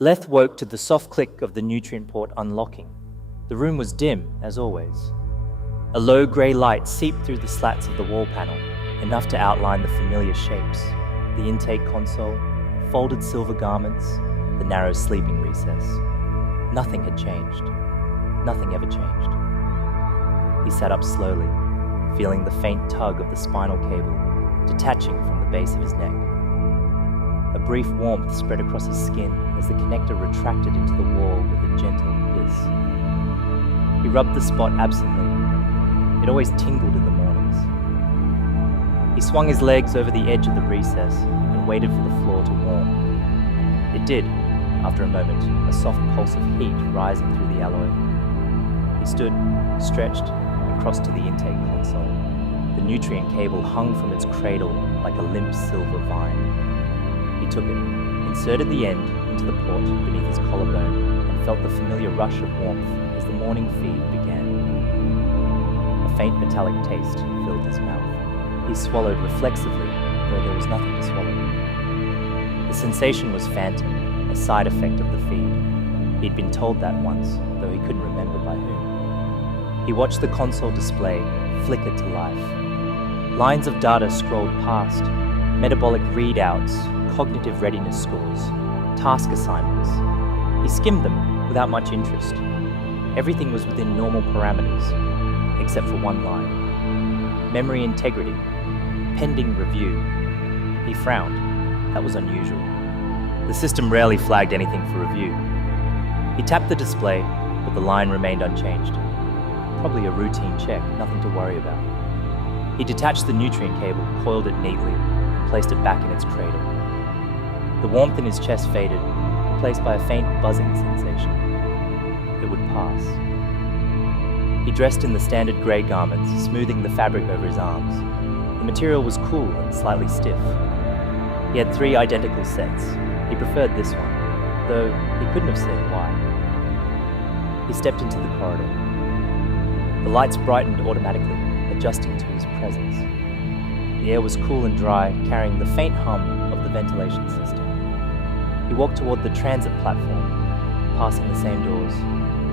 Leth woke to the soft click of the nutrient port unlocking. The room was dim, as always. A low grey light seeped through the slats of the wall panel, enough to outline the familiar shapes: the intake console, folded silver garments, the narrow sleeping recess. Nothing had changed. Nothing ever changed. He sat up slowly, feeling the faint tug of the spinal cable detaching from the base of his neck. A brief warmth spread across his skin as the connector retracted into the wall with a gentle hiss. He rubbed the spot absently. It always tingled in the mornings. He swung his legs over the edge of the recess and waited for the floor to warm. It did, after a moment, a soft pulse of heat rising through the alloy. He stood, stretched, and crossed to the intake console. The nutrient cable hung from its cradle like a limp silver vine. He took it, inserted the end into the port beneath his collarbone, and felt the familiar rush of warmth as the morning feed began. A faint metallic taste filled his mouth. He swallowed reflexively, though there was nothing to swallow. The sensation was phantom, a side effect of the feed. He'd been told that once, though he couldn't remember by whom. He watched the console display flicker to life. Lines of data scrolled past: metabolic readouts, cognitive readiness scores, task assignments. He skimmed them without much interest. Everything was within normal parameters, except for one line: memory integrity, pending review. He frowned. That was unusual. The system rarely flagged anything for review. He tapped the display, but the line remained unchanged. Probably a routine check, nothing to worry about. He detached the nutrient cable, coiled it neatly, and placed it back in its cradle. The warmth in his chest faded, replaced by a faint buzzing sensation. It would pass. He dressed in the standard grey garments, smoothing the fabric over his arms. The material was cool and slightly stiff. He had 3 identical sets. He preferred this one, though he couldn't have said why. He stepped into the corridor. The lights brightened automatically, adjusting to his presence. The air was cool and dry, carrying the faint hum of the ventilation system. He walked toward the transit platform, passing the same doors,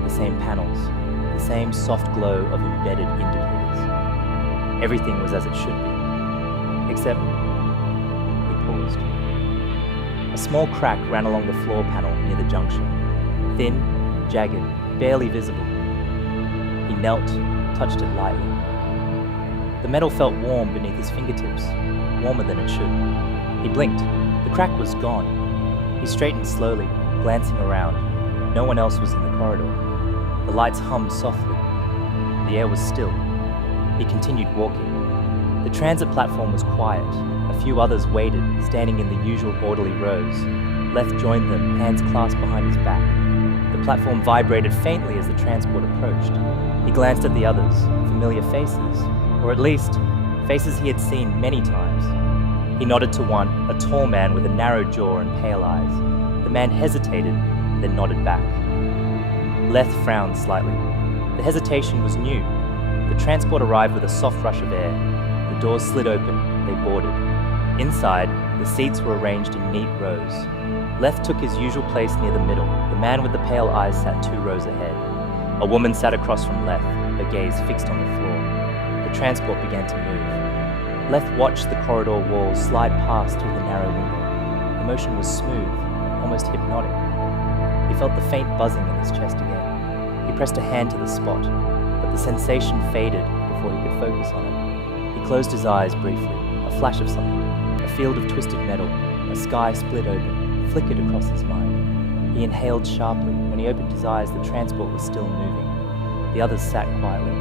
the same panels, the same soft glow of embedded indicators. Everything was as it should be, except he paused. A small crack ran along the floor panel near the junction, thin, jagged, barely visible. He knelt, touched it lightly. The metal felt warm beneath his fingertips, warmer than it should. He blinked. The crack was gone. He straightened slowly, glancing around. No one else was in the corridor. The lights hummed softly. The air was still. He continued walking. The transit platform was quiet. A few others waited, standing in the usual orderly rows. Leth joined them, hands clasped behind his back. The platform vibrated faintly as the transport approached. He glanced at the others, familiar faces, or at least, faces he had seen many times. He nodded to one, a tall man with a narrow jaw and pale eyes. The man hesitated, then nodded back. Leth frowned slightly. The hesitation was new. The transport arrived with a soft rush of air. The doors slid open, they boarded. Inside, the seats were arranged in neat rows. Leth took his usual place near the middle. The man with the pale eyes sat 2 rows ahead. A woman sat across from Leth, her gaze fixed on the floor. The transport began to move. Leth watched the corridor walls slide past through the narrow window. The motion was smooth, almost hypnotic. He felt the faint buzzing in his chest again. He pressed a hand to the spot, but the sensation faded before he could focus on it. He closed his eyes briefly. A flash of something, a field of twisted metal, a sky split open, flickered across his mind. He inhaled sharply. When he opened his eyes, the transport was still moving. The others sat quietly.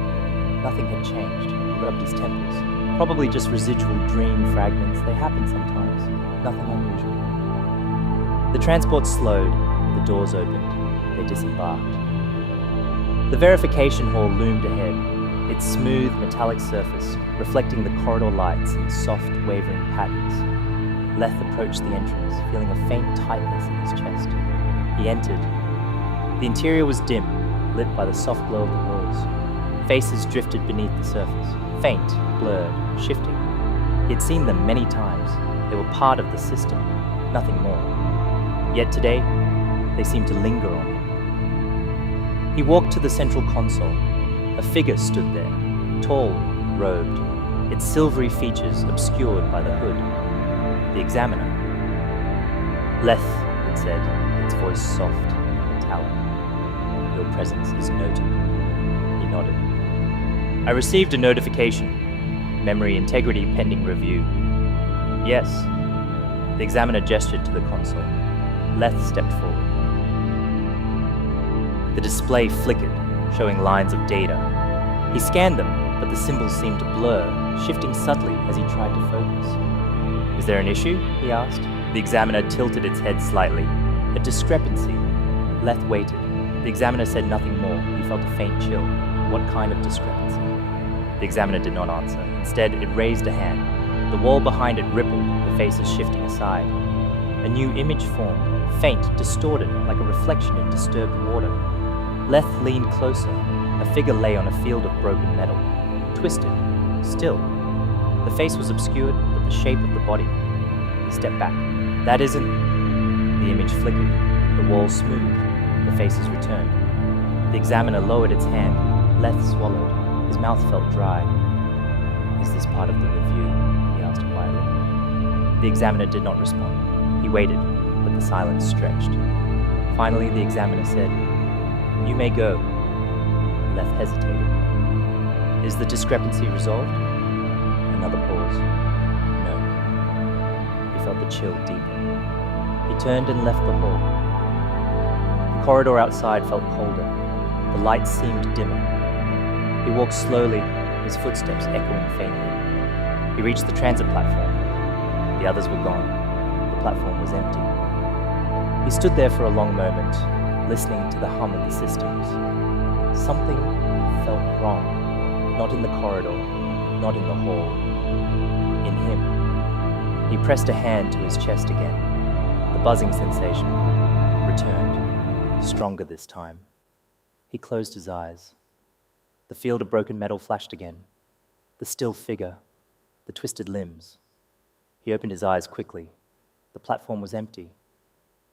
Nothing had changed. He rubbed his temples. Probably just residual dream fragments. They happen sometimes. Nothing unusual. The transport slowed. The doors opened. They disembarked. The verification hall loomed ahead, its smooth metallic surface reflecting the corridor lights in soft, wavering patterns. Leth approached the entrance, feeling a faint tightness in his chest. He entered. The interior was dim, lit by the soft glow of the walls. Faces drifted beneath the surface, faint, blurred, shifting. He had seen them many times. They were part of the system, nothing more. Yet today, They seemed to linger on him. He walked to the central console. A figure stood there, tall, robed, its silvery features obscured by the hood. The examiner. "Leth," it said, its voice soft, metallic. "Your presence is noted." He nodded. "I received a notification. Memory integrity pending review." "Yes." The examiner gestured to the console. Leth stepped forward. The display flickered, showing lines of data. He scanned them, but the symbols seemed to blur, shifting subtly as he tried to focus. "Is there an issue?" he asked. The examiner tilted its head slightly. "A discrepancy." Leth waited. The examiner said nothing more. He felt a faint chill. What kind of discrepancy? The examiner did not answer. Instead, it raised a hand. The wall behind it rippled, the faces shifting aside. A new image formed, faint, distorted, like a reflection in disturbed water. Leth leaned closer. A figure lay on a field of broken metal, twisted, still. The face was obscured, but the shape of the body. He stepped back. "That isn't..." The image flickered, the wall smoothed, the faces returned. The examiner lowered its hand. Leth swallowed. His mouth felt dry. "Is this part of the review?" he asked quietly. The examiner did not respond. He waited, but the silence stretched. Finally, the examiner said, "You may go." Leth hesitated. "Is the discrepancy resolved?" Another pause. "No." He felt the chill deepen. He turned and left the hall. The corridor outside felt colder. The lights seemed dimmer. He walked slowly, his footsteps echoing faintly. He reached the transit platform. The others were gone. The platform was empty. He stood there for a long moment, listening to the hum of the systems. Something felt wrong. Not in the corridor, not in the hall. In him. He pressed a hand to his chest again. The buzzing sensation returned, stronger this time. He closed his eyes. The field of broken metal flashed again. The still figure, the twisted limbs. He opened his eyes quickly. The platform was empty.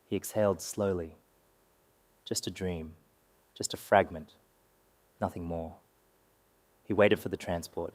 He exhaled slowly. Just a dream, just a fragment, nothing more. He waited for the transport.